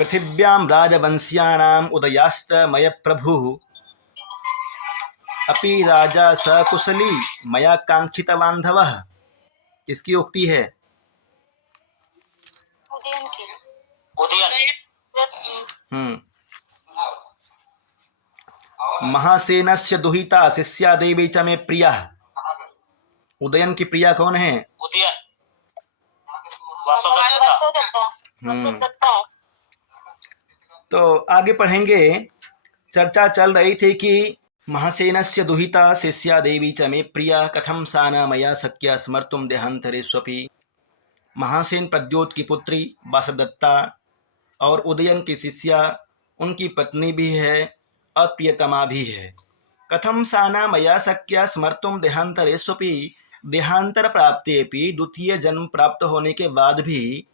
पृथिव्यां राजवंश्यानाम् उदयास्त मय प्रभुः अपि राजा सकुशली मया कांक्षित बांधवः। किसकी उक्ति है? उदयन की। महासेनस्य दुहिता शिष्या देवी च मे प्रिया। उदयन की प्रिया कौन है? उदयन। तो आगे पढ़ेंगे। चर्चा चल रही थी कि महासेनस्य दुहिता शिष्या देवी च मे प्रिया कथम सा न मया शक्या स्मर्तुम देहांतरेष्वपि। महासेन प्रद्योत की पुत्री वासवदत्ता और उदयन की शिष्या उनकी पत्नी भी है, अप्रियतमा भी है। कथम सा न मया शक्या स्मर्तुम देहांतरेष्वपि। देहांतर प्राप्तेपि, द्वितीय जन्म प्राप्त होने के बाद भी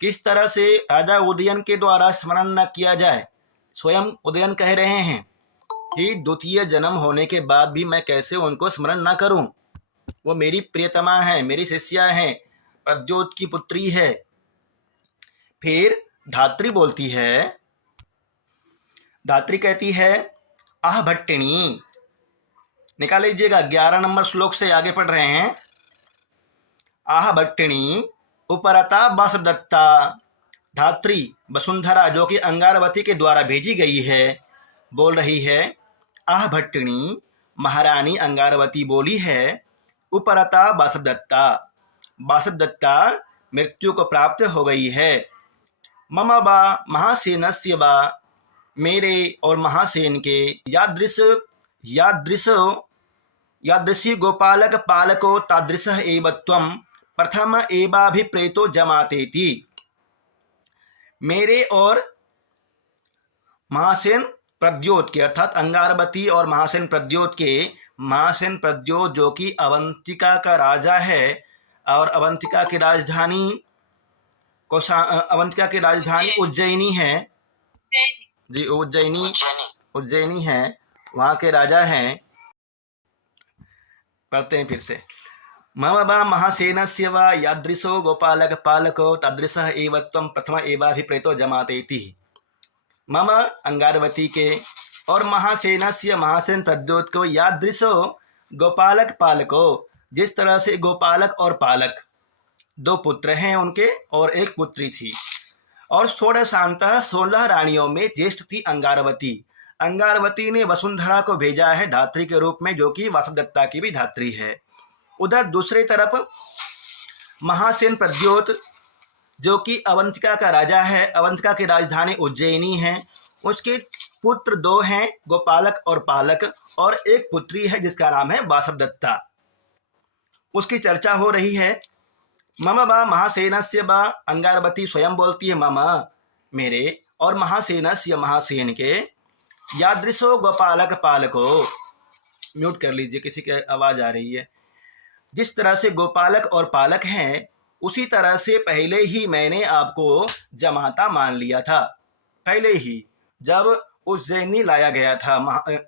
किस तरह से राजा उदयन के द्वारा स्मरण न किया जाए। स्वयं उदयन कह रहे हैं कि द्वितीय जन्म होने के बाद भी मैं कैसे उनको स्मरण न करूं। वो मेरी प्रियतमा है, मेरी शिष्या है, प्रद्योत की पुत्री है। फिर धात्री बोलती है, धात्री कहती है आह भट्टिणी। निकाल लीजिएगा, 11 नंबर श्लोक से आगे पढ़ रहे हैं। आह भट्टिणी उपरता वासवदत्ता। धात्री वसुंधरा जो कि अंगारवती के द्वारा भेजी गई है, बोल रही है आह भट्टिणी, महारानी अंगारवती बोली है, उपरता वासवदत्ता, वासवदत्ता मृत्यु को प्राप्त हो गई है। मम वा महासेनस्य वा, मेरे और महासेन के, यादृशी गोपालक पालको तादृशः एव त्वं प्रथम एवाभिप्रेतो जमातेति। मेरे और महासेन प्रद्योत के, अर्थात अंगारवती और महासेन प्रद्योत के, महासेन प्रद्योत जो कि अवंतिका का राजा है और अवंतिका की राजधानी उज्जैनी है जी, उज्जैनी है, वहां के राजा हैं। पढ़ते हैं फिर से। मम वा महासेनस्य वा यादृशो गोपालक पालको तादृशः एव त्वं प्रथम एवाभिप्रेतो जमातेति। मम अंगारवती के और महासेनस्य, महासेन प्रद्योत को, यादृशो गोपालक पालको, जिस तरह से गोपालक और पालक 2 पुत्र हैं उनके और एक पुत्री थी। और षोडशांतः 16 रानियों में ज्येष्ठ थी अंगारवती। अंगारवती ने वसुंधरा को भेजा है धात्री के रूप में, जो कि वासवदत्ता की भी धात्री है। उधर दूसरी तरफ महासेन प्रद्योत जो कि अवंतिका का राजा है, अवंतिका की राजधानी उज्जैनी है, उसके पुत्र 2 हैं, गोपालक और पालक, और एक पुत्री है जिसका नाम है वासवदत्ता। उसकी चर्चा हो रही है। मम वा महासेनस्य वा, अंगारवती स्वयं बोलती है मम, मेरे, और महासेनस्य, महासेन के, यादृशो गोपालक पालको, म्यूट कर लीजिए, किसी की आवाज आ रही है। जिस तरह से गोपालक और पालक हैं, उसी तरह से पहले ही मैंने आपको जमाता मान लिया था। पहले ही जब उज्जैनी लाया गया था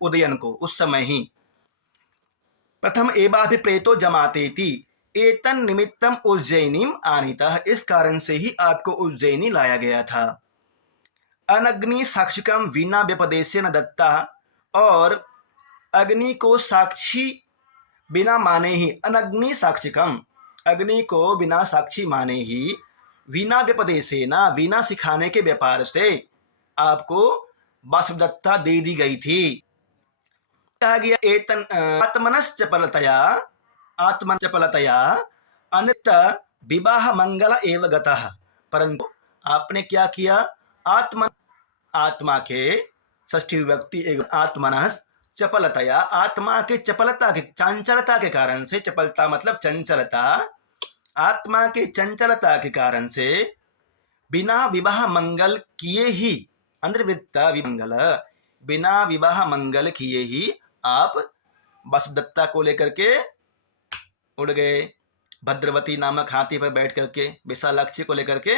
उदयन को, उस समय ही। प्रथम एवाभिप्रेतो जमातेति एतन निमित्तम उज्जैनीम आनीतः, इस कारण से ही आपको उज्जैनी लाया गया था। अनग्नि साक्षिकम विना व्यपदेशेन दत्ता, और अग्नि को साक्षी बिना माने ही, अनग्नि साक्षिकम, अग्नि को बिना साक्षी माने ही, विना व्यपदेशेना, बिना सिखाने के व्यापार से आपको वासवदत्ता दे दी गई थी। कहा गया एतन आत्मनश्चपलतया अनित विवाह मंगल एव गतः, परंतु आपने क्या किया, आत्मा के षष्ठी विभक्ति एक, आत्मनः चपलतया, आत्मा के चपलता के, चंचलता के कारण से, चपलता मतलब चंचलता, आत्मा के चंचलता के कारण से, बिना विवाह मंगल किए ही, अंतर्वृत्त विमंगल, बिना विवाह मंगल किए ही आप वासवदत्ता को लेकर के उड़ गए। भद्रवती नामक हाथी पर बैठ करके विशालाक्षी को लेकर के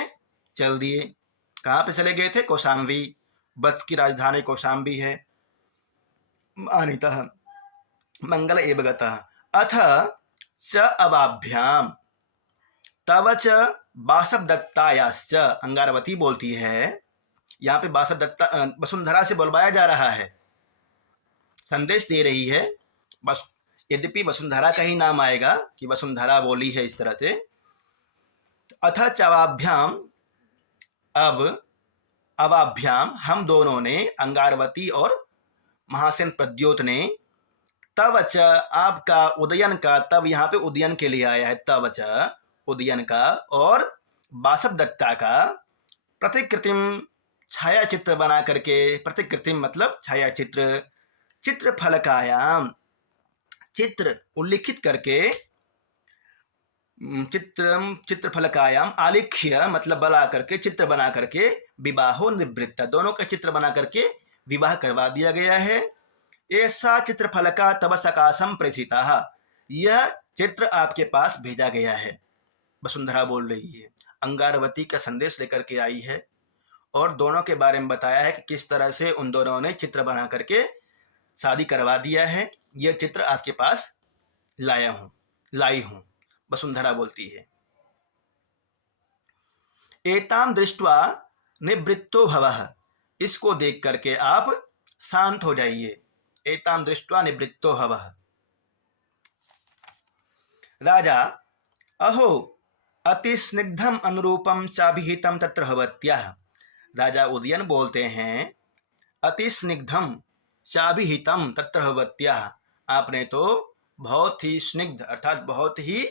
चल दिए। कहाँ पे चले गए थे? कौशाम्बी, वत्स की राजधानी कौशाम्बी है। आनीतः मंगल एव गतः अथ च अवाभ्याम तव च वासवदत्तायाश्च, अंगारवती बोलती है यहाँ पे वसुंधरा से बुलवाया जा रहा है, संदेश दे रही है। बस यद्यपि वसुंधरा का ही नाम आएगा कि वसुंधरा बोली है इस तरह से। अथ चवाभ्याम, अब अवाभ्याम हम दोनों ने, अंगारवती और महासेन प्रद्योत ने, तव च आपका, उदयन का, तब यहाँ पे उदयन के लिए आया है, तव च उदयन का, और बासव दत्ता का प्रतिकृतिम छाया चित्र बना करके, प्रतिकृतिम मतलब छाया चित्र, चित्र फलकायाम चित्र उल्लिखित करके, चित्र फलकायाम आलिख्य मतलब बना करके, चित्र बना करके, विवाहो निवृत्त दोनों का चित्र बना करके विवाह करवा दिया गया है। ऐसा चित्र फलका तब सकाशम प्रेषिता, यह चित्र आपके पास भेजा गया है। वसुंधरा बोल रही है, अंगारवती का संदेश लेकर के आई है और दोनों के बारे में बताया है कि किस तरह से उन दोनों ने चित्र बना करके शादी करवा दिया है। यह चित्र आपके पास लाई हूं, वसुंधरा बोलती है। एताम दृष्ट्वा निवृत्तो भवः, इसको देख करके आप शांत हो जाइए। एताम दृष्ट्वा निवृत्तो भवः। राजा, अहो अति स्निग्धम अनुरूपम चाभिहितम तत्र भवत्याः। राजा उदयन बोलते हैं, अति स्निग्धम चाभिहितम तत्र भवत्याः, आपने तो बहुत ही स्निग्ध अर्थात बहुत ही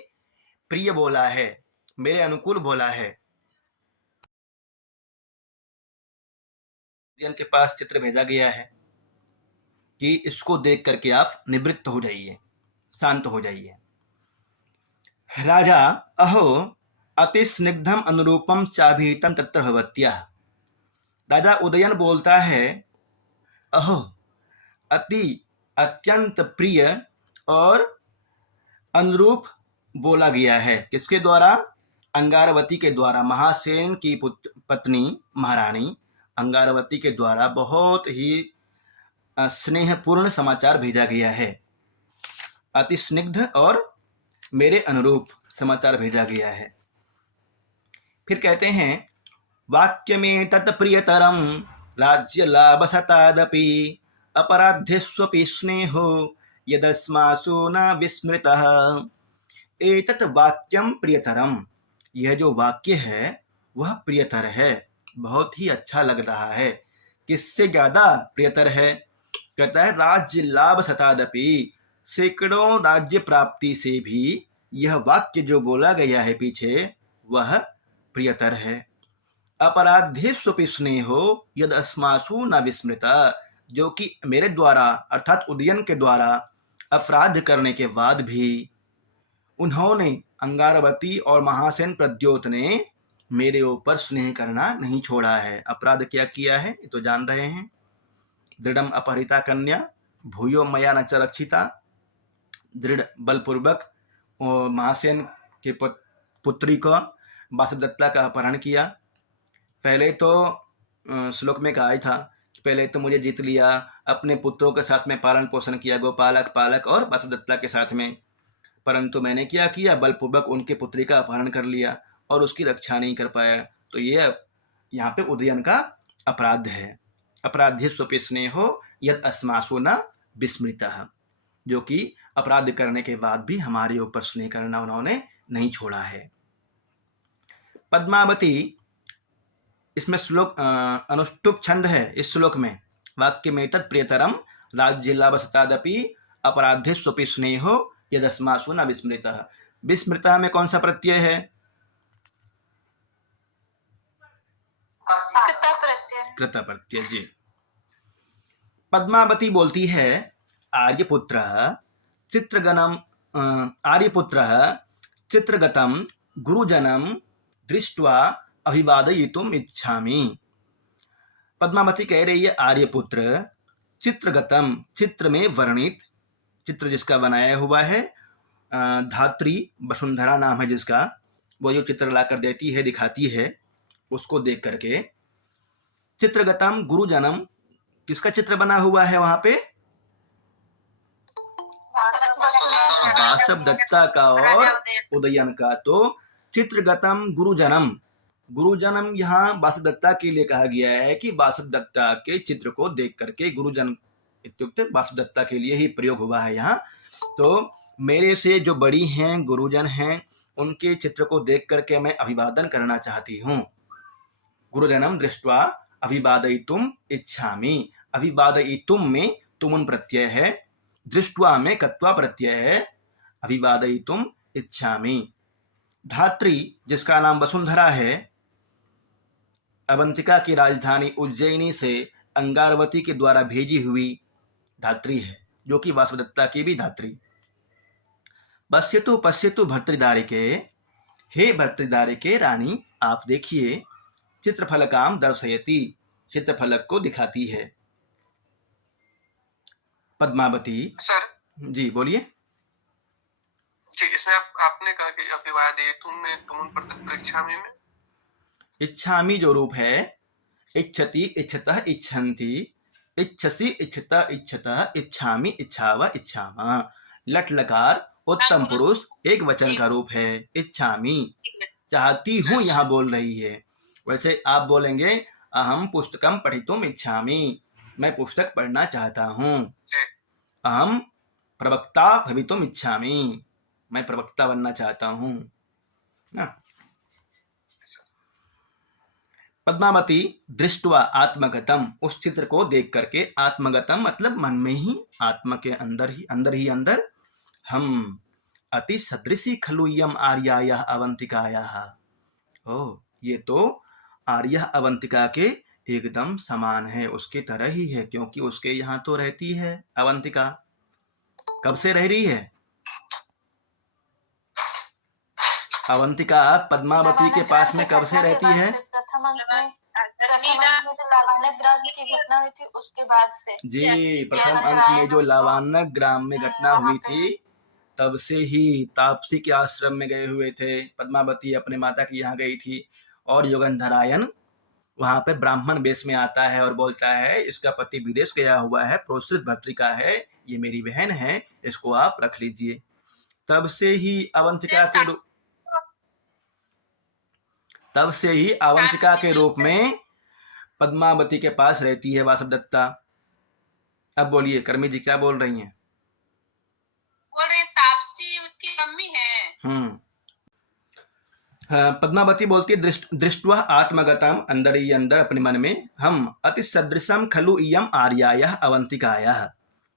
प्रिय बोला है, मेरे अनुकूल बोला है। उदयन के पास चित्र भेजा गया है कि इसको देख करके आप निवृत्त हो जाइए, शांत हो जाइए। राजा, अहो अति स्निग्धम अनुरूपम चाभिहितम तत्र भवत्याः। राजा उदयन बोलता है, अहो अति अत्यंत प्रिय और अनुरूप बोला गया है। किसके द्वारा? अंगारवती के द्वारा, महासेन की पत्नी महारानी अंगारवती के द्वारा बहुत ही स्नेहपूर्ण समाचार भेजा गया है। अति स्निग्ध और मेरे अनुरूप समाचार भेजा गया है। फिर कहते हैं, वाक्य में तत्प्रियतरम राज्य लाभ सतादपि अपराध्यस्वपि स्नेहो यदस्मासु न विस्मृतः। एतत् वाक्यम प्रियतरम, यह जो वाक्य है वह प्रियतर है, बहुत ही अच्छा लग रहा है। किससे ज्यादा प्रियतर है? कहता है राज्य लाभ सतादपि, सैकड़ों राज्य प्राप्ति से भी यह वाक्य जो बोला गया है पीछे वह प्रियतर है। अपराधेष्वपि स्नेहो यद अस्मासु न विस्मृता, जो कि मेरे द्वारा अर्थात उदयन के द्वारा अपराध करने के बाद भी उन्होंने, अंगारवती और महासेन प्रद्योत ने मेरे ऊपर स्नेह करना नहीं छोड़ा है। अपराध क्या किया है ये तो जान रहे हैं। दृढ़म अपहरिता कन्या भूयो मया न च रक्षिता, दृढ़ बलपूर्वक महासेन के पुत्री को वासुदत्ता का अपहरण किया। पहले तो श्लोक में कहा था कि पहले तो मुझे जीत लिया, अपने पुत्रों के साथ में पालन पोषण किया, गोपालक पालक और वासुदत्ता के साथ में, परंतु मैंने क्या किया, बलपूर्वक उनके पुत्री का अपहरण कर लिया और उसकी रक्षा नहीं कर पाया। तो ये यहाँ पे उदयन का अपराध है। अपराध्यस्वपि स्नेहो यद अस्मासु न विस्मृतः, जो कि अपराध करने के बाद भी हमारे ऊपर स्नेह करना उन्होंने नहीं छोड़ा है। पद्मावती, इसमें श्लोक अनुष्टुप छंद है। इस श्लोक में वाक्य में तत् प्रियतरम राज्य लाभ सतादपि अपराध्यस्वपि स्नेहो यदस्मासु न विस्मृतः। विस्मृतः में कौन सा प्रत्यय है? कृत प्रत्यय जी। पद्मावती बोलती है, आर्यपुत्र चित्रगतम गुरुजनम दृष्ट्वा अभिवादयितुम इच्छामि। पद्मावती कह रही है, आर्यपुत्र चित्रगतम, चित्र में वर्णित, चित्र जिसका बनाया हुआ है, धात्री वसुंधरा नाम है जिसका, वो जो चित्र ला कर देती है, दिखाती है, उसको देख करके चित्रगतम गुरुजनम, किसका चित्र बना हुआ है वहां पे? वासव दत्ता का और उदयन का। तो चित्रगतम गुरुजनम, गुरुजनम यहाँ वासुदत्ता के लिए कहा गया है कि वासुदत्ता के चित्र को देख करके, गुरुजन इत्युक्ते वासुदत्ता के लिए ही प्रयोग हुआ है यहाँ। तो मेरे से जो बड़ी हैं, गुरुजन हैं, उनके चित्र को देख करके मैं अभिवादन करना चाहती हूँ। गुरुजनम दृष्ट्वा अभिवादयितुम इच्छामि। अभिवादयितुम में तुमुन प्रत्यय है, दृष्ट्वा में कत्वा प्रत्यय है, अभिवादयितुम इच्छामि। धात्री जिसका नाम वसुंधरा है, अवंतिका की राजधानी उज्जैनी से अंगारवती के द्वारा भेजी हुई धात्री है, जो कि वासुदत्ता की भी धात्री। पश्यतु पश्यतु भर्तृदारिके, हे भर्तृदारिके रानी आप देखिए, चित्रफलकाम दर्शयति, चित्रफलक को दिखाती है। पद्मावती सर जी बोलिए। जी, इसमें आपने कहा कि अभिवादयितुम में तुमुन प्रत्यय इच्छामि में इच्छामि जो रूप है, इच्छति इच्छतः इच्छन्ति, इच्छसि इच्छतः इच्छतः, इच्छामि इच्छाव इच्छामा। लट लकार उत्तम पुरुष एक वचन का रूप है। इच्छामि चाहती हूँ यहाँ बोल रही है। वैसे आप बोलेंगे अहम पुस्तकम पठितुम इच्छामि, मैं पुस्तक पढ़ना चाहता हूँ। अहम प्रवक्ता भवितुम इच्छामि, मैं प्रवक्ता बनना चाहता हूँ ना। पद्मावती दृष्टवा आत्मगतम, उस चित्र को देख करके, आत्मगतम मतलब मन में ही, आत्मा के अंदर ही अंदर, हम अति सदृशी खलु इयम आर्यायाः अवंतिकायाः। ओ ये तो आर्या अवंतिका के एकदम समान है, उसके तरह ही है, क्योंकि उसके यहाँ तो रहती है अवंतिका। कब से रह रही है अवंतिका? पद्मावती के पास में कब से रहती है? प्रथम अंक में जो लावानक ग्राम की घटना हुई थी उसके बाद से जी, प्रथम अंक में जो लावानक ग्राम में घटना हुई थी तब से ही तापसी के आश्रम में गए हुए थे। पद्मावती अपने माता के यहाँ गई थी और युगंधरायन वहां पे ब्राह्मण वेश में आता है और बोलता है इसका पति विदेश गया हुआ है, प्रोश्रित भर्तृका है, ये मेरी बहन है, इसको आप रख लीजिए। तब से ही अवंतिका के रूप में पद्मावती के पास रहती है वासुदत्ता। अब बोलिए कर्मी जी क्या बोल रही हैं? बोल रहे तापसी उसकी मम्मी है। पद्मावती बोलती है दृष्टवा आत्मगतम, अंदर ही अंदर अपने मन में, हम अति सदृशम खलु इयम आर्यायाः अवंतिकायाः,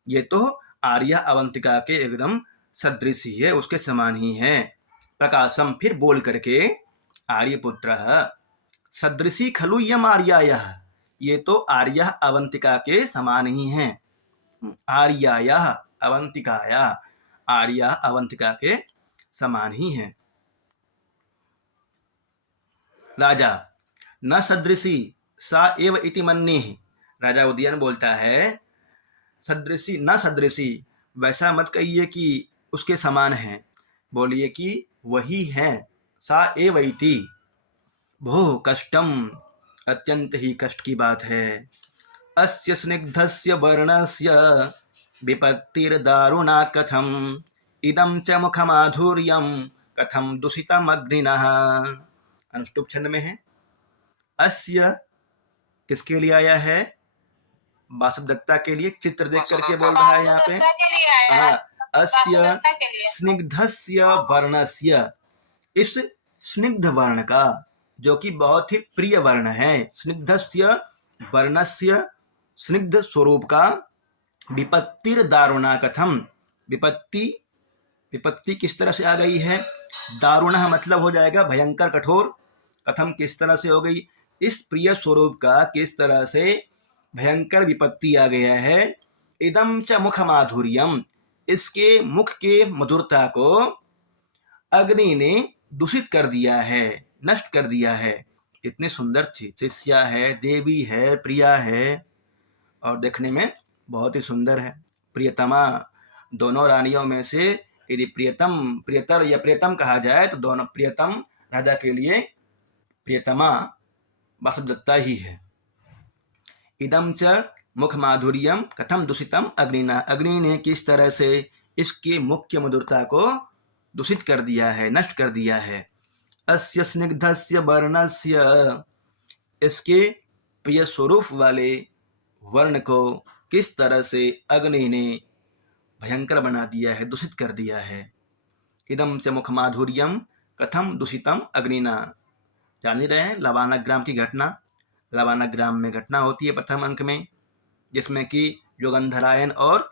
ये तो आर्या अवंतिका के एकदम सदृश ही है, उसके समान ही है। प्रकाशम फिर बोल करके, आर्यपुत्र सदृशी खलु इयम आर्यायाः, ये तो आर्या अवंतिका के समान ही हैं। आर्यायाः अवंतिकायाः, आर्या अवंतिका के समान ही हैं। राजा न सदृशी सा एव इति मन्ये, राजा उदयन बोलता है सदृशी न सदृशी, वैसा मत कहिए कि उसके समान है, बोलिए कि वही है। सा एव इति, भोः कष्टम, अत्यंत ही कष्ट की बात है। अस्य स्निग्धस्य वर्णस्य विपत्तिर्दारुणा कथम, इदं च मुखमाधुर्यं कथम दूषितम् अग्निनः। अनुष्टुप छंद में है। अस्य किसके लिए आया है? वासुदत्ता के लिए। चित्र देख करके बोल रहा है यहाँ पे। अस्य स्निग्धस्य वर्णस्य, इस स्निग्ध वर्ण का, जो कि बहुत ही प्रिय वर्ण है, स्निग्धस्य वर्णस्य, स्निग्ध स्वरूप का, विपत्तिर दारुणा कथम, विपत्ति किस तरह से आ गई है? दारुणा मतलब हो जाएगा भयंकर कठोर, कथम किस तरह से हो गई? इस प्रिय स्वरूप का किस तरह से भयंकर विपत्ति आ गया है। इदम च मुख माधुर्यम, इसके मुख के मधुरता को अग्नि ने दूषित कर दिया है, नष्ट कर दिया है। इतनी सुंदर शिष्या है, देवी है, प्रिया है और देखने में बहुत ही सुंदर है। प्रियतमा, दोनों रानियों में से यदि प्रियतर या प्रियतम कहा जाए तो दोनों प्रियतम राजा के लिए प्रियतमा वासुदत्ता ही है। इदम च मुख माधुर्यम कथम दूषितम अग्निना, अग्नि ने किस तरह से इसके मुख्य मधुरता को दूषित कर दिया है, नष्ट कर दिया है। अस्य स्निग्धस्य वर्णस्य, इसके प्रिय स्वरूप वाले वर्ण को किस तरह से अग्नि ने भयंकर बना दिया है, दूषित कर दिया है। इदम च मुखमाधुर्यम कथम दूषितम अग्निना। जान ही रहे हैं लवानग्राम की घटना। लवानग्राम में घटना होती है प्रथम अंक में, जिसमें कि योगंधरायन और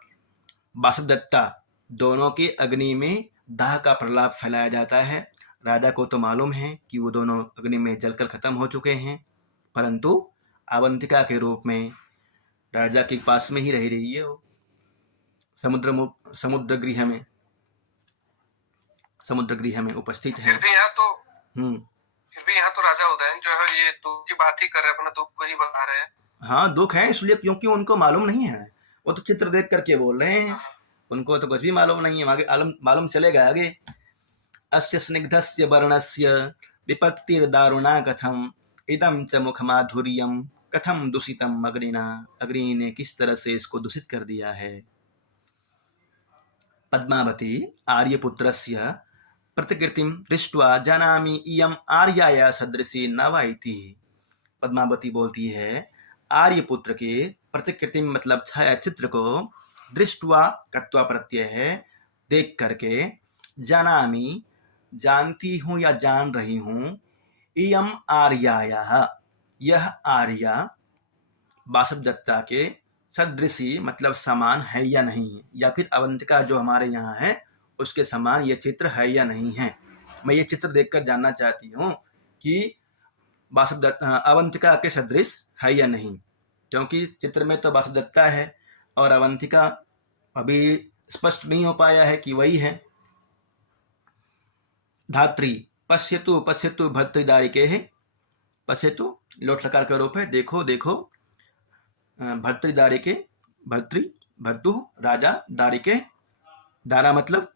वासुदेवदत्ता दोनों की अग्नि में दाह का प्रलाप फैलाया जाता है। राजा को तो मालूम है कि वो दोनों अग्नि में जलकर खत्म हो चुके हैं, परंतु अवंतिका के रूप में राजा के पास में ही रह रही है। वो समुद्र गृह में उपस्थित है। फिर भी यहाँ तो राजा उदयन जो है ये दुख की बात ही कर रहे हैं, अपना दुख को ही बता रहे हैं। हाँ, दुख है इसलिए क्योंकि उनको मालूम नहीं है, वो तो चित्र देख करके बोल रहे हैं, उनको तो कुछ भी मालूम नहीं है। आगे मालूम चलेगा आगे। अस्य स्निग्धस्य वर्णस्य विपत्तिर्दारुणा कथम इदं च मुखमाधुर्यम कथम दूषितम अग्निना। अग्नि ने किस तरह से इसको दूषित कर दिया है। पद्मावती आर्यपुत्रस्य प्रतिकृतिम दृष्ट्वा जानामि इयम आर्याया सदृशी न वा इति। पद्मावती बोलती है आर्यपुत्र के प्रतिकृति मतलब छाया चित्र को दृष्ट्वा कत्वा प्रत्यय है देख करके, जानामि जानती हूँ या जान रही हूँ, इयम आर्याया यह आर्या वासुदेवदत्ता के सदृशी मतलब समान है या नहीं, या फिर अवंतिका जो हमारे यहाँ है उसके समान ये चित्र है या नहीं है। मैं ये चित्र देखकर जानना चाहती हूँ कि अवंतिका के सदृश है या नहीं, क्योंकि चित्र में तो वासुदेवदत्ता है और अवंतिका अभी स्पष्ट नहीं हो पाया है कि वही है। धात्री पश्यतु पश्यतु भर्तृदारिके है। पश्यतु लोट लकार का रूप है, देखो देखो। भर्तृदारिके भर्तु राजा, दारिके दारा मतलब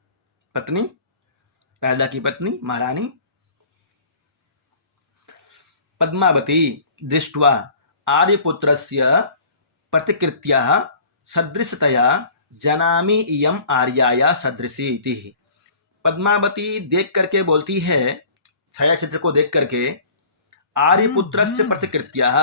पत्नी, राजा की पत्नी महारानी। पद्मावती दृष्ट्वा आर्यपुत्रस्य प्रतिकृत्याः सदृशतया जानामि इयम आर्याया सदृशी इति। पद्मावती देख करके बोलती है, छाया चित्र को देख करके, आर्यपुत्रस्य प्रतिकृत्याः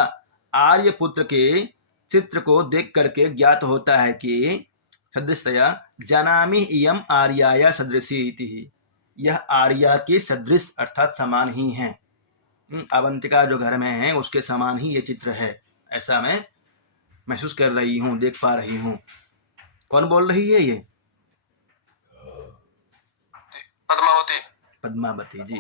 आर्यपुत्र के चित्र को देख करके ज्ञात होता है कि सदृशतया जानामि इयम आर्याया सदृशी इति। यह आर्या के सदृश अर्थात समान ही है। अवंतिका जो घर में है उसके समान ही ये चित्र है, ऐसा मैं महसूस कर रही हूँ, देख पा रही हूँ। कौन बोल रही है ये? पद्मावती जी।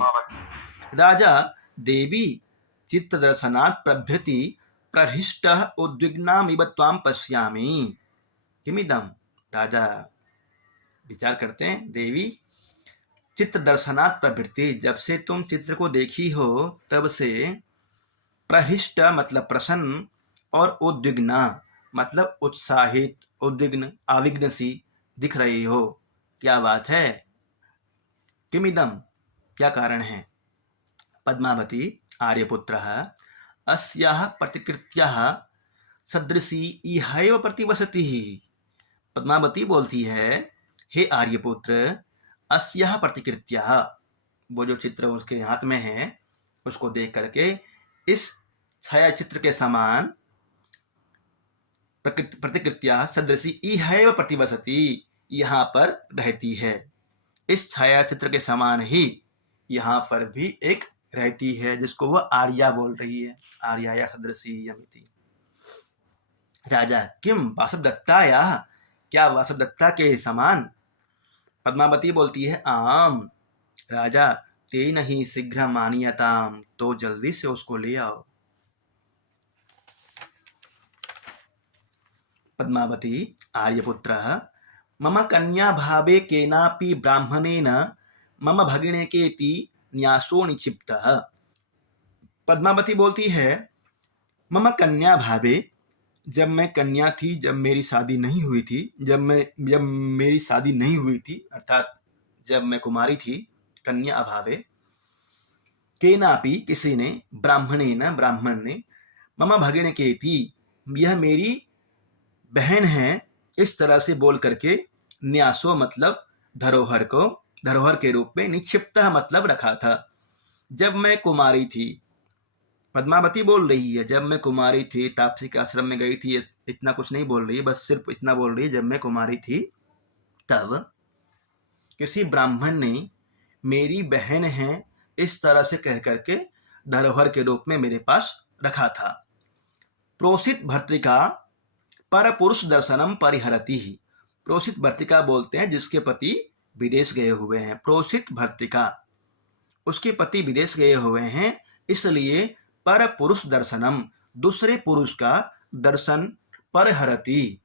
राजा देवी चित्र दर्शनात् प्रभृति प्रहृष्टः उद्विग्नामिव त्वां पश्यामि किमिदम्। राजा विचार करते हैं, देवी चित्र दर्शनात् प्रवृत्ति, जब से तुम चित्र को देखी हो तब से, प्रहृष्ट मतलब प्रसन्न और उद्विग्ना मतलब उत्साहित, उद्विग्न आविग्न सी दिख रही हो। क्या बात है? किमिदम क्या कारण है? पद्मावती आर्यपुत्रः अस्याः प्रतिकृत्याः सदृशी इहैव प्रतिवसति। पद्मावती बोलती है, हे आर्यपुत्र, अस्याः प्रतिकृत्याः, वो जो चित्र उसके हाथ में है उसको देख करके इस छाया चित्र के समान प्रतिकृत्याः सदृशी इहैव प्रतिवसति, यहाँ पर रहती है। इस छाया चित्र के समान ही यहाँ पर भी एक रहती है जिसको वह आर्या बोल रही है, आर्याया सदृशी यमिति। राजा किम वासुदेवदत्तायाः, क्या वासुदेवदत्ता के समान? पद्मावती बोलती है, आम राजा, तेन ही शीघ्र मानियताम, तो जल्दी से उसको ले आओ। पद्मावती आर्यपुत्रः मम कन्या भावे केनापि ब्राह्मणेन मम भगिने केति न्यासो निक्षिप्तः। पद्मावती बोलती है, मम कन्या भावे, जब मैं कन्या थी, जब मेरी शादी नहीं हुई थी, जब मेरी शादी नहीं हुई थी अर्थात जब मैं कुमारी थी, कन्या अभावे, केनापि किसी ने, ब्राह्मणेन ब्राह्मण ने, मम भगिने केति यह मेरी बहन है, इस तरह से बोल करके न्यासो मतलब धरोहर को, धरोहर के रूप में, निक्षिप्त मतलब रखा था। जब मैं कुमारी थी, पद्मावती बोल रही है, जब मैं कुमारी थी, तापसी के आश्रम में गई थी, इतना कुछ नहीं बोल रही है, बस सिर्फ इतना बोल रही है, जब मैं कुमारी थी तब किसी ब्राह्मण ने मेरी बहन है इस तरह से कह करके धरोहर के रूप में मेरे पास रखा था। प्रोसित भर्तृका पर पुरुष दर्शनम परिहरती ही। प्रोसित भर्तृका बोलते हैं जिसके पति विदेश गए हुए हैं। प्रोसित भर्तृका, उसके पति विदेश गए हुए हैं, इसलिए पर पुरुष दर्शनम, दूसरे पुरुष का दर्शन परिहरती,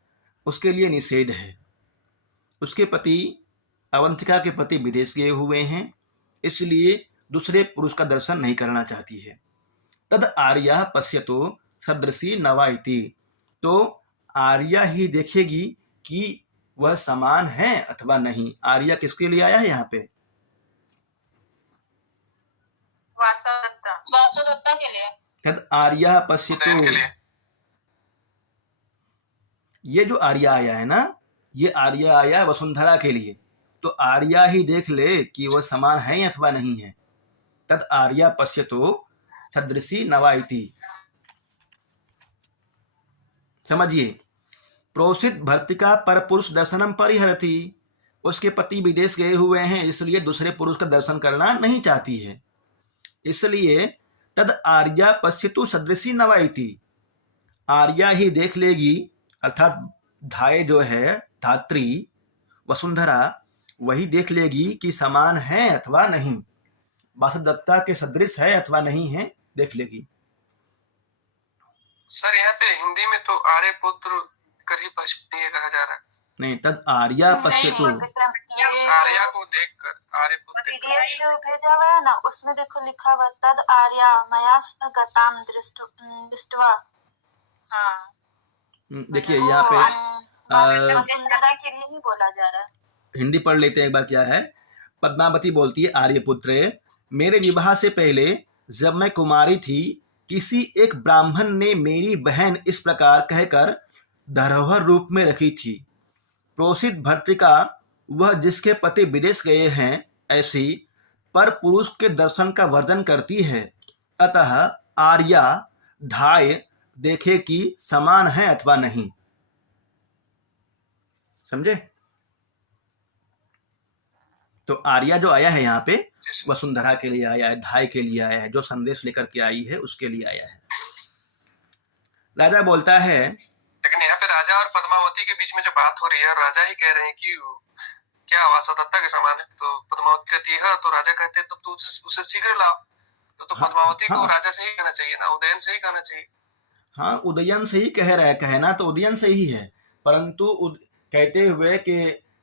उसके लिए निषेध है। उसके पति, अवंतिका के पति विदेश गए हुए हैं, इसलिए दूसरे पुरुष का दर्शन नहीं करना चाहती है। तद आर्या पश्यतो सदृशी नवा इति, तो आर्या ही देखेगी कि वह समान है अथवा नहीं। आर्या किसके लिए आया है यहाँ पे? वासुदत्ता के लिए। तद आर्या पश्यतो, उदयन के लिए। ये जो आर्या आया है ना, ये आर्या आया वसुंधरा के लिए, तो आर्या ही देख ले कि वह समान है अथवा नहीं है। तद आर्या पश्यतो सदृशी नवा इति। समझिए, प्रोसित भर्तिका पर पुरुष दर्शनम परिहरति, उसके पति विदेश गए हुए हैं, इसलिए दूसरे पुरुष का दर्शन करना नहीं चाहती है। इसलिए तद आर्या पश्यतु सदृशी नवा इति, आर्या ही देख लेगी, अर्थात धाय जो है, धात्री वसुंधरा, वही देख लेगी कि समान है अथवा नहीं, वासुदत्ता के सदृश है अथवा नहीं है, देख लेगी। सर यहाँ पे हिंदी में तो आर्य पुत्र कर ही पहचानिए कहा जा रहा है। नहीं, तद आर्या पश्यतु, आर्या को देखकर आर्य पुत्र। पीडीएफ जो भेजा हुआ है ना, उसमें देखो लिखा हुआ तद आर्या मया सह गताम दृष्ट्वा। देखिए यहाँ पे वसुंधरा के लिए ही बोला जा रहा है। हिंदी पढ़ लेते हैं एक बार। क्या है? पद्मावती बोलती है, आर्यपुत्र, मेरे विवाह से पहले जब मैं कुमारी थी, किसी एक ब्राह्मण ने मेरी बहन इस प्रकार कहकर धरोहर रूप में रखी थी। प्रोसित भर्तृका, वह जिसके पति विदेश गए हैं, ऐसी पर पुरुष के दर्शन का वर्जन करती है। अतः आर्या धाय देखे कि समान है अथवा नहीं। समझे? तो आर्या जो आया है यहाँ पे वसुंधरा के लिए आया है, धाय के लिए आया है, जो संदेश लेकर के आई है उसके लिए आया है। राजा बोलता है, लेकिन यहाँ पे राजा और पद्मावती के बीच में जो बात हो रही है, राजा ही कह रहे हैं कि क्या वासुदत्ता के समान है, तो पद्मावती कहती है तो राजा कहते हैं तब तो उसे शीघ्र लाओ। तो पद्मावती को राजा से ही कहना चाहिए ना, उदयन से ही कहना चाहिए। हाँ, उदयन से ही कह रहा है, कहना तो उदयन से ही है, परंतु कहते हुए कि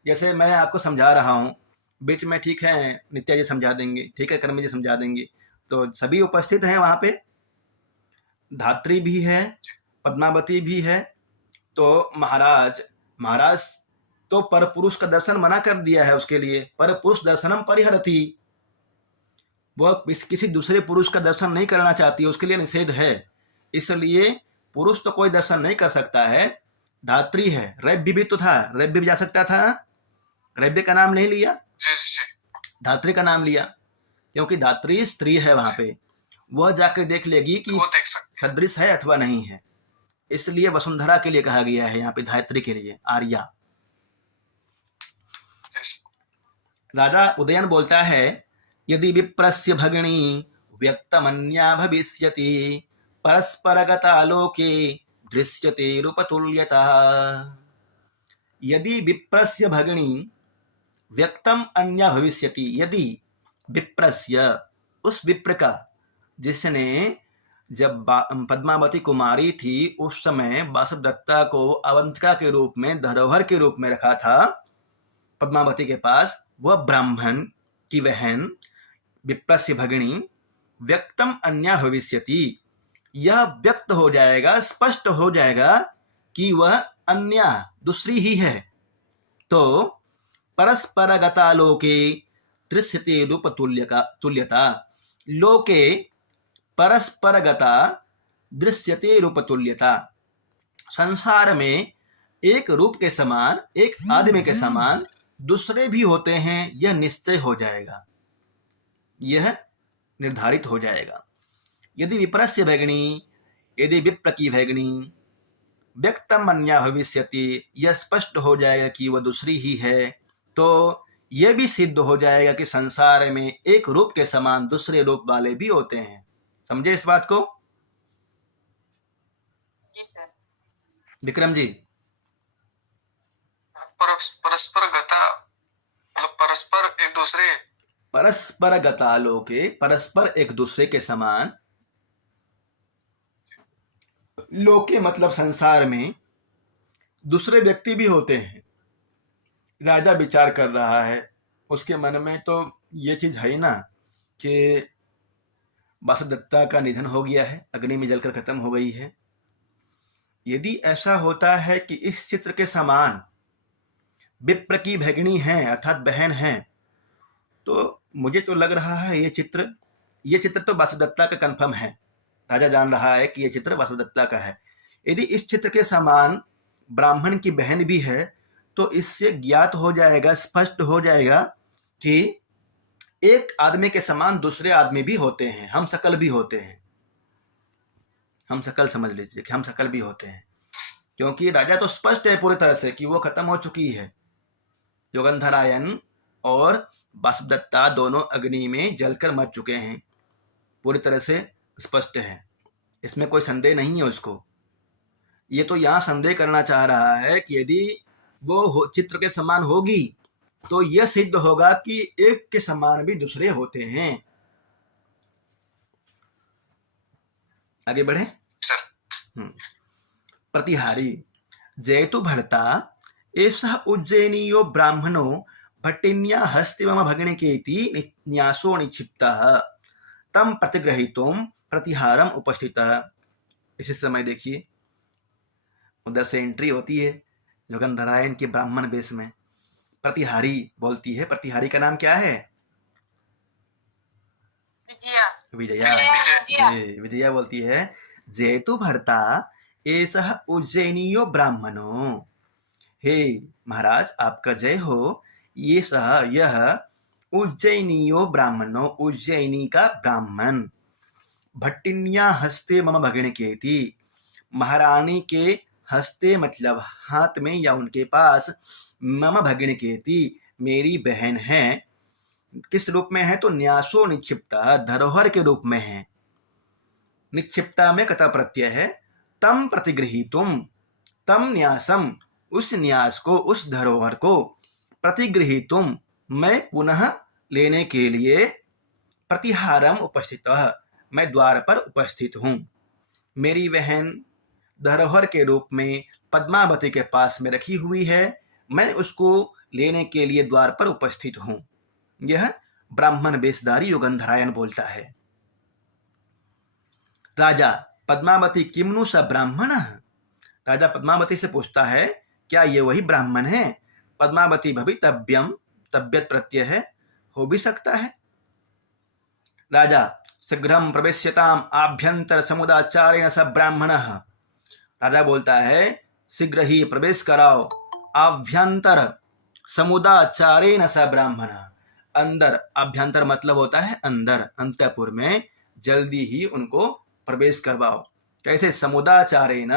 जैसे मैं आपको समझा रहा हूँ, बीच में ठीक है नित्या जी समझा देंगे, ठीक है कर्मी जी समझा देंगे, तो सभी उपस्थित हैं वहाँ पे, धात्री भी है, पद्मावती भी है। तो महाराज तो पर पुरुष का दर्शन मना कर दिया है उसके लिए, पर पुरुष दर्शनम परिहरति, वह किसी दूसरे पुरुष का दर्शन नहीं करना चाहती, उसके लिए निषेध है। इसलिए पुरुष तो कोई दर्शन नहीं कर सकता है, धात्री है। रैब्य भी तो था, रैब्य भी जा सकता था, रैब्य का नाम नहीं लिया, धात्री का नाम लिया, क्योंकि धात्री स्त्री है वहां पे, वह जाकर देख लेगी कि सदृश है अथवा नहीं है। इसलिए वसुंधरा के लिए कहा गया है यहाँ पे, धात्री के लिए आर्या। राजा उदयन बोलता है, यदि विप्रस्य भगिनी व्यक्तमन्या भविष्यति परस्परगता लोके दृश्यते रूपतुल्यता। यदि विप्रस्य भगिनी व्यक्तम अन्या भविष्यति, यदि विप्रस्य, उस विप्र का जिसने जब पद्मावती कुमारी थी उस समय वासुदत्ता को अवंतिका के रूप में, धरोहर के रूप में रखा था पद्मावती के पास, वह ब्राह्मण की बहन विप्रस्य भगिनी व्यक्तम अन्या भविष्यति, यह व्यक्त हो जाएगा, स्पष्ट हो जाएगा कि वह अन्या दूसरी ही है। तो परस्परगता लोके दृश्यते रूप तुल्यता, लोके परस्परगता दृश्यते रूप तुल्यता, संसार में एक रूप के समान, एक आदमी के समान दूसरे भी होते हैं, यह निश्चय हो जाएगा, यह निर्धारित हो जाएगा। यदि विप्रस्य भगिनी, यदि विप्र की भगिनी व्यक्तम अन्या भविष्यति, यह स्पष्ट हो जाएगा कि वह दूसरी ही है, तो यह भी सिद्ध हो जाएगा कि संसार में एक रूप के समान दूसरे रूप वाले भी होते हैं। समझे इस बात को? जी सर। विक्रम जी, परस्पर गता मतलब परस्पर एक दूसरे, परस्पर गता लोके, परस्पर एक दूसरे के समान, लोके मतलब संसार में दूसरे व्यक्ति भी होते हैं। राजा विचार कर रहा है, उसके मन में तो ये चीज है ना कि वासुदत्ता का निधन हो गया है, अग्नि में जलकर खत्म हो गई है। यदि ऐसा होता है कि इस चित्र के समान विप्र की भगिनी है अर्थात बहन है, तो मुझे तो लग रहा है ये चित्र तो वासुदत्ता का कंफर्म है। राजा जान रहा है कि ये चित्र वासुदत्ता का है। यदि इस चित्र के समान ब्राह्मण की बहन भी है, तो इससे ज्ञात हो जाएगा, स्पष्ट हो जाएगा कि एक आदमी के समान दूसरे आदमी भी होते हैं, हम सकल भी होते हैं। हम सकल समझ लीजिए कि हम सकल भी होते हैं, क्योंकि राजा तो स्पष्ट है पूरी तरह से कि वो खत्म हो चुकी है। युगंधरायन और वासुदत्ता दोनों अग्नि में जलकर मर चुके हैं, पूरी तरह से स्पष्ट है, इसमें कोई संदेह नहीं है उसको। ये तो यहाँ संदेह करना चाह रहा है कि यदि वो चित्र के समान होगी तो यह सिद्ध होगा कि एक के समान भी दूसरे होते हैं। आगे बढ़े सर। प्रतिहारी जयतु भर्ता एषः उज्जयिनीयो ब्राह्मणो भट्टिन्या हस्ति मम भगिनीकेति न्यासो निक्षिप्तः तम प्रतिग्रहीतुम प्रतिहारम उपस्थितः। इसी समय देखिए उधर से एंट्री होती है युगंधरायन के ब्राह्मण वेश में। प्रतिहारी बोलती है, प्रतिहारी का नाम क्या है? विजया। विजया बोलती है, जेतु भर्ता एषः उज्जयिनीयो ब्राह्मणो, हे महाराज आपका जय हो, ये सह यह उज्जयिनीयो ब्राह्मणो, उज्जयिनी का ब्राह्मण, भट्टिन्या हस्ते मम भगिनीकेति, महारानी के हस्ते मतलब हाथ में या उनके पास, मम भगिनीकेति मेरी बहन है। किस रूप में है? तो न्यासो निक्षिप्ता, धरोहर के रूप में है। निक्षिप्ता में कथा प्रत्यय है। तम प्रतिगृहीतुम, तम न्यासम, उस न्यास को, उस धरोहर को, प्रतिगृहीतुम मैं पुनः लेने के लिए, प्रतिहारम उपस्थितः मैं द्वार पर उपस्थित हूँ। मेरी बहन धरोहर के रूप में पद्मावती के पास में रखी हुई है, मैं उसको लेने के लिए द्वार पर उपस्थित हूँ। यह ब्राह्मण वेशधारी युगंधरायन बोलता है। राजा पद्मावती किमनु स ब्राह्मण, राजा पद्मावती से पूछता है क्या ये वही ब्राह्मण है? पद्मावती भवितव्यम, तब्यत प्रत्यय है, हो भी सकता है। राजा शीघ्रम प्रवेश्यताम आभ्यंतर समुदाचारेण स ब्राह्मणः, राजा बोलता है शीघ्र ही प्रवेश कराओ, आभ्यंतर समुदाचारेण स ब्राह्मणः, अंदर, आभ्यंतर मतलब होता है अंदर, अंतःपुर में जल्दी ही उनको प्रवेश करवाओ। कैसे? समुदाचारेण,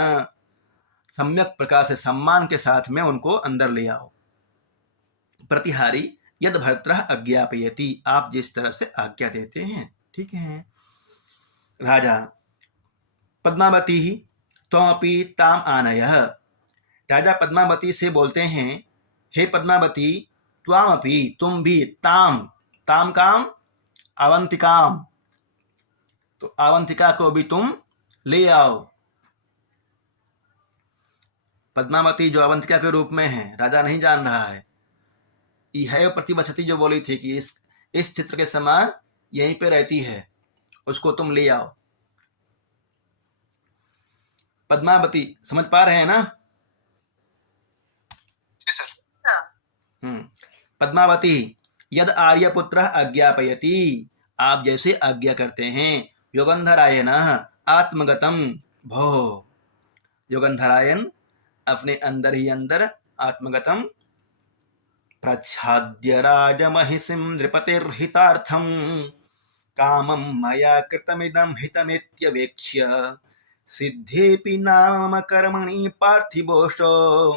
सम्यक प्रकार से सम्मान के साथ में उनको अंदर ले आओ। प्रतिहारी यद भर्तृ अज्ञापयति, आप जिस तरह से आज्ञा देते हैं ठीक है। राजा पद्मावती त्वमपि ताम आनयः, राजा पद्मावती से बोलते हैं हे पद्मावती त्वामपि, तुम भी, ताम, ताम काम अवंतिकाम, तो अवंतिका को भी तुम ले आओ। पद्मावती जो अवंतिका के रूप में है, राजा नहीं जान रहा है। यह प्रतिवचती जो बोली थी कि इस चित्र के समान यहीं पे रहती है, उसको तुम ले आओ। पद्मावती समझ पा रहे हैं ना? जी सर। पद्मावती यद आर्यपुत्र अज्ञापयति, आप जैसे आज्ञा करते हैं। युगंधरायन आत्मगतम भो, युगंधरायन अपने अंदर ही अंदर आत्मगतम, प्रच्छाद्य राजमहिषीं नृपतिर्हितार्थम कामं मया कृतमिदं हितमित्यवेक्ष्य सिद्धेऽपि नाम कर्मणि पार्थिवोऽशो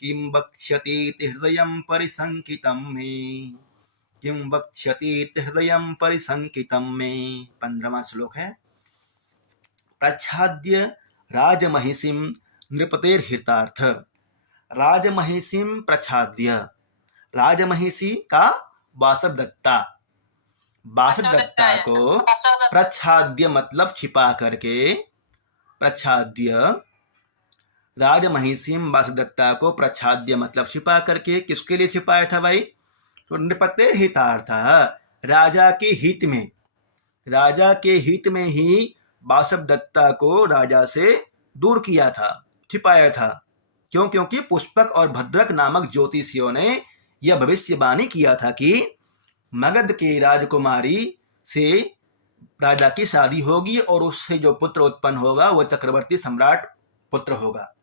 किं वक्ष्यतीति हृदयं परिसंकितं मे किं वक्ष्यतीति हृदयं परिसंकितं मे। 15वां श्लोक है। प्रच्छाद्य राजमहिषीं नृपतेर्हितार्थ। राजमहिषीं प्रच्छाद्य, राजमहिषी का वासवदत्ता, वासवदत्ता को प्रच्छाद्य मतलब छिपा करके, प्रच्छाद्य राजमहिषीं वासवदत्ता को प्रच्छाद्य मतलब छिपा करके, किसके लिए छिपाया था भाई? तो नृपतेर्हितार्थ, राजा के हित में, राजा के हित में ही वासवदत्ता को राजा से दूर किया था, छिपाया था। क्यों? क्योंकि पुष्पक और भद्रक नामक ज्योतिषियों ने यह भविष्यवाणी किया था कि मगध के राजकुमारी से राजा की शादी होगी और उससे जो पुत्र उत्पन्न होगा वह चक्रवर्ती सम्राट पुत्र होगा।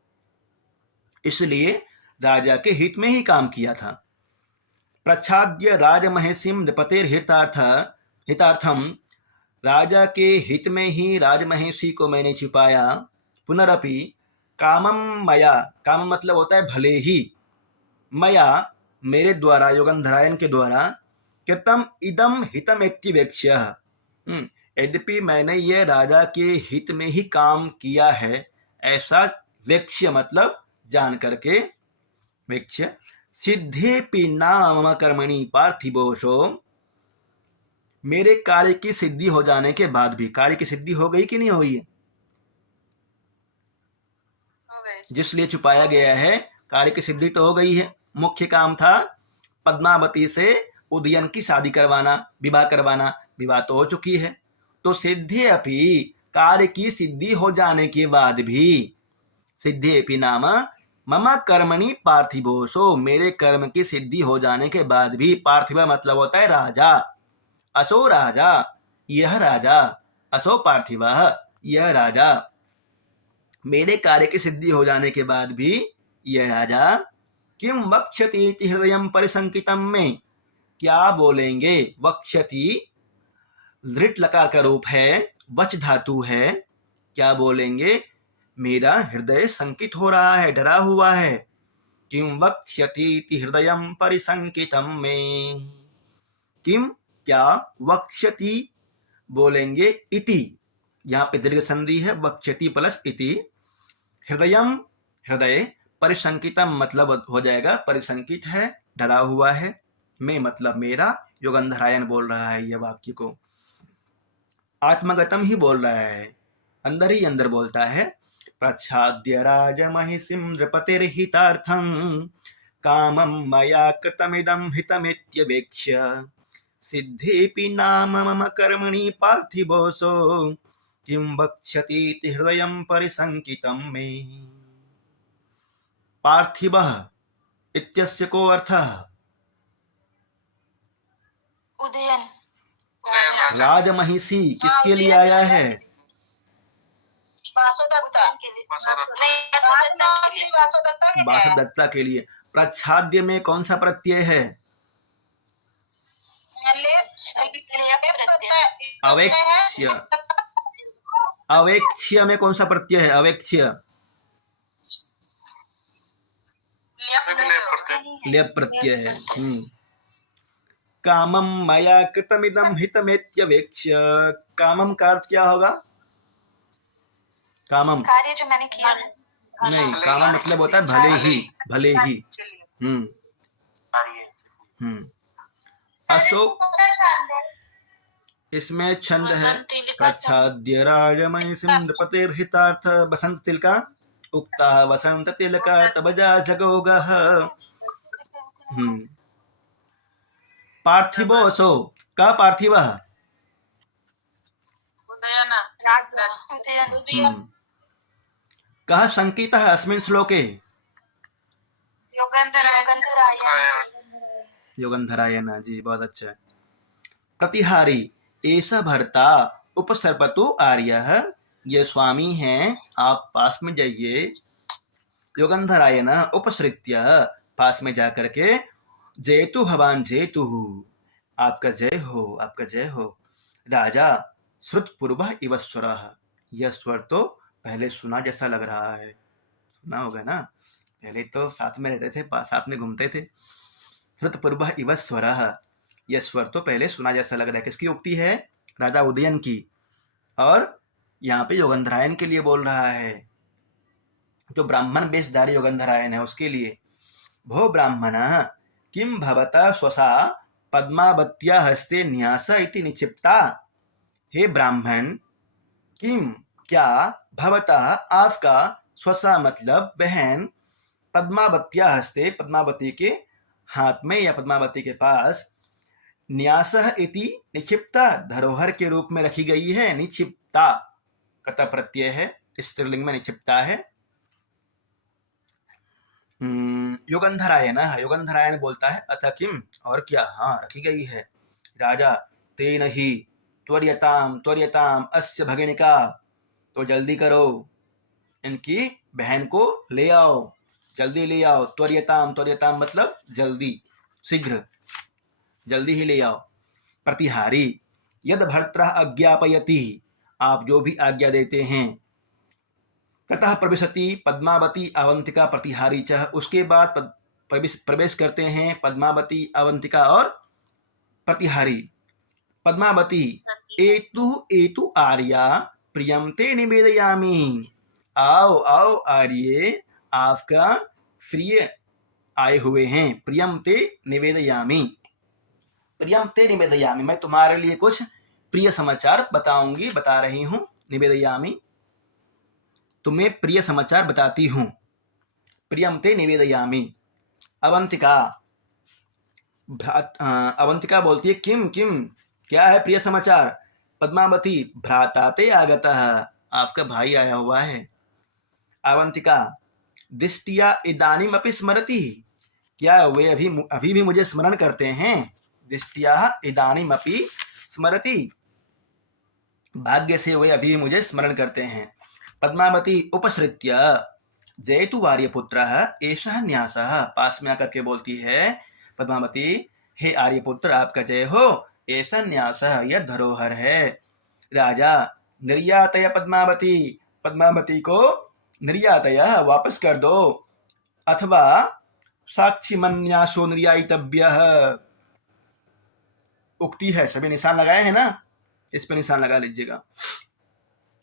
इसलिए राजा के हित में ही काम किया था। प्रच्छाद्य राजमहिषीं नृपतेर्हितार्थम, राजा के हित में ही राजमहिषी को मैंने छिपाया। पुनरपि कामम मया, काम मतलब होता है भले ही, मया मेरे द्वारा, योगंधरायन के द्वारा, कृतम इदम हितमेत्यवेक्ष्य, यद्यपि मैंने ये राजा के हित में ही काम किया है, ऐसा वेक्ष्य मतलब जान करके, वेक्ष्य सिद्धेऽपि नाम कर्मणि पार्थिवोऽशो, मेरे कार्य की सिद्धि हो जाने के बाद भी, कार्य की सिद्धि हो गई कि नहीं हुई है? जिसलिए छुपाया गया है कार्य की सिद्धि तो हो गई है। मुख्य काम था पद्मावती से उदयन की शादी करवाना, विवाह करवाना, विवाह तो हो चुकी है। तो सिद्धि अपि, कार्य की सिद्धि हो जाने के बाद भी, सिद्धि अपि नाम मम कर्मणि पार्थिवोऽशो, मेरे कर्म की सिद्धि हो जाने के बाद भी, पार्थिव मतलब होता है राजा, असो राजा, यह राजा, असो पार्थिव, यह राजा, मेरे कार्य की सिद्धि हो जाने के बाद भी यह राजा, किम वक्ष्यति इति हृदयं परिसंकितं में, क्या बोलेंगे? वक्ष्यति लृट लकार का रूप है, वच धातु है, क्या बोलेंगे? मेरा हृदय संकित हो रहा है, डरा हुआ है। किम वक्ष्यति इति हृदयं परिसंकितं में, किम क्या, वक्ष्यति बोलेंगे, इति यहाँ पे दीर्घ संधि है, वक्ष्यति प्लस इति, हृदयम हृदय, परिसंकितम मतलब हो जाएगा परिसंकित है, डरा हुआ है, मैं मतलब मेरा, योगंधरायन बोल रहा है यह वाक्य को, आत्मगतम ही बोल रहा है, अंदर ही अंदर बोलता है। प्रच्छाद्य राजमहिषीं नृपतेर्हितार्थं कामं मया कृतमिदं हितमेत्यवेक्ष्य सिद्धेऽपि नाम मम कर्मणि पार्थिवोऽशो किं वक्ष्यतीति हृदयं परिसंकितं मे। पार्थिवः इत्यस्य को अर्थः? उदयन। राजमहिषी किसके लिए आया है? वासुदत्ता के लिए। प्रच्छाद्य में कौन सा प्रत्यय है? अवेक्ष्य। अवेक्ष्य में कौन सा प्रत्यय है? अवेक्ष्य लेप प्रत्यय है। कामम मया कृतमिदं हितमेत्यवेक्ष्य, कामम का अर्थ क्या होगा? कामम कार्य जो मैंने किया है। नहीं, कामम मतलब होता है भले ही, भले ही। असो इसमें छंद है। प्रच्छाद्य राजमहिषीं नृपतेर्हितार्थ बसंत तिलका उक्ता वसंत तिलका तबजा जगोगः। पार्थिवोऽशो का पार्थिव कः संकितः अस्मिन् श्लोके? योगंधरायण जी, बहुत अच्छा है। प्रतिहारी ऐसा भर्ता उपसर्पतु आर्यः, ये स्वामी हैं, आप पास में जाइए। योगंधरायण उपसृत्य, पास में जाकर के, जयतु भवान जयतु, आपका जय हो, आपका जय हो। राजा श्रुतपूर्व इव स्वरः, यह स्वर तो पहले सुना जैसा लग रहा है। सुना होगा ना, पहले तो साथ में रहते थे, साथ में घूमते थे। श्रुतपूर्व इव स्वरः, यह स्वर तो पहले सुना जैसा लग रहा है। किसकी उक्ति है? राजा उदयन की। और यहाँ पे योगंधरायन के लिए बोल रहा है, जो ब्राह्मण वेशधारी योगंधरायन है उसके लिए। भो ब्राह्मणः किं भवता स्वसा पद्मावत्या हस्ते न्यास इति निक्षिप्ता। हे ब्राह्मण, किम क्या, भवता आपका, स्वसा मतलब बहन, पद्मावत्या हस्ते पद्मावती के हाथ में या पद्मावती के पास, न्यासः इति निक्षिप्ता धरोहर के रूप में रखी गई है। निक्षिप्ता कता प्रत्यय है, स्त्रीलिंग में निक्षिप्ता है। योगंधरायन, योगंधरायन बोलता है अथ किम, और क्या, हाँ रखी गई है। राजा तेन ही त्वर्यताम त्वर्यताम अस्य भगिनिका, तो जल्दी करो, इनकी बहन को ले आओ, जल्दी ले आओ। त्वर्यताम, त्वर्यताम मतलब जल्दी, शीघ्र, जल्दी ही ले आओ। प्रतिहारी यद भर्तृ अज्ञापयति, आप जो भी आज्ञा देते हैं। ततः प्रविशति पद्मावती अवंतिका प्रतिहारी च, उसके बाद प्रवेश करते हैं पद्मावती, अवंतिका और प्रतिहारी। पद्मावती एतु एतु आर्या प्रियम ते निवेदयामि, आओ आओ आर्ये, आपका प्रिय आए हुए हैं। प्रियम ते निवेदयामि, प्रियम ते निवेदयामि, मैं तुम्हारे लिए कुछ प्रिय समाचार बताऊंगी, बता रही हूँ। निवेदयामि, तुम्हें प्रिय समाचार बताती हूँ। प्रियम ते निवेदयामि। अवंतिका, अवंतिका बोलती है किम किम, क्या है प्रिय समाचार? पद्मावती भ्राता ते आगतः, आपका भाई आया हुआ है। अवंतिका दिष्टिया इदानीम अपि स्मरति, क्या वे अभी भी मुझे स्मरण करते हैं? दिष्टिया इदानीम अपि स्मरति, भाग्य से वे अभी मुझे स्मरण करते हैं। पद्मावती उपसृत्य जयतु आर्यपुत्रः एषः न्यासः, पास में आकर के बोलती है पद्मावती, हे आर्यपुत्र आपका जय हो, ऐसा न्यासः यह धरोहर है। राजा निर्यातय पद्मावती, पद्मावती को निर्यातय वापस कर दो, अथवा साक्षी मन्यासो निर्यातव्यः, उक्ति है, सभी निशान लगाए हैं ना, इस पे निशान लगा लीजिएगा।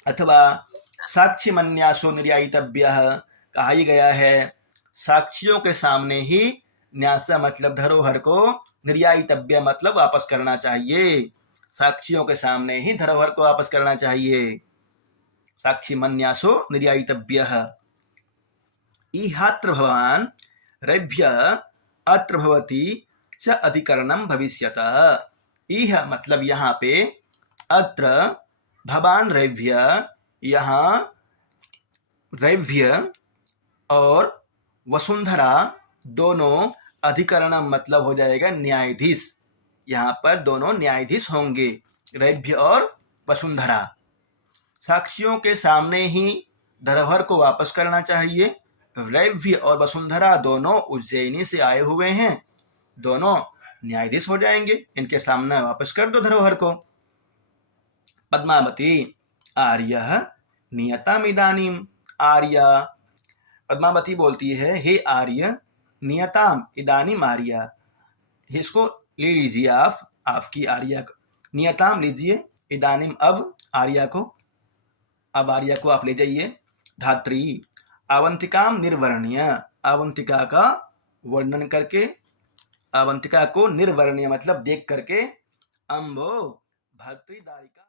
अथवा साक्षी मन्यासो निर्यातव्यः, कहा ही गया है साक्षियों के सामने ही, न्यास मतलब धरोहर को, निर्यातव्य मतलब वापस करना चाहिए। साक्षियों के सामने ही धरोहर को वापस करना चाहिए। साक्षी मन्यासो निर्यातव्यः। इहात्र भवान रव्य अत्र भवति च अधिकरणम भविष्यतः। इह मतलब यहाँ पे, अत्र भवान रव्य, यहाँ रव्य और वसुंधरा दोनों, अधिकरण मतलब हो जाएगा न्यायाधीश, यहाँ पर दोनों न्यायाधीश होंगे, रव्य और वसुंधरा। साक्षियों के सामने ही धरोहर को वापस करना चाहिए। रव्य और वसुंधरा दोनों उज्जैनी से आए हुए हैं, दोनों न्यायाधीश हो जाएंगे, इनके सामने वापस कर दो धरोहर को। पद्मावती आर्यः नियताम इदानीम, आर्य, पद्मावती बोलती है हे आर्य, नियताम इदानीम आर्य, इसको ले लीजिए आप, आपकी आर्या को, नियताम लीजिए, इदानीम अब, आर्या को, अब आर्या को आप ले जाइए। धात्री अवंतिकाम निर्वर्ण्य, अवंतिका का वर्णन करके, अवंतिका को निर्वर्ण्य मतलब देख करके, अम्बो भर्तृदारिका।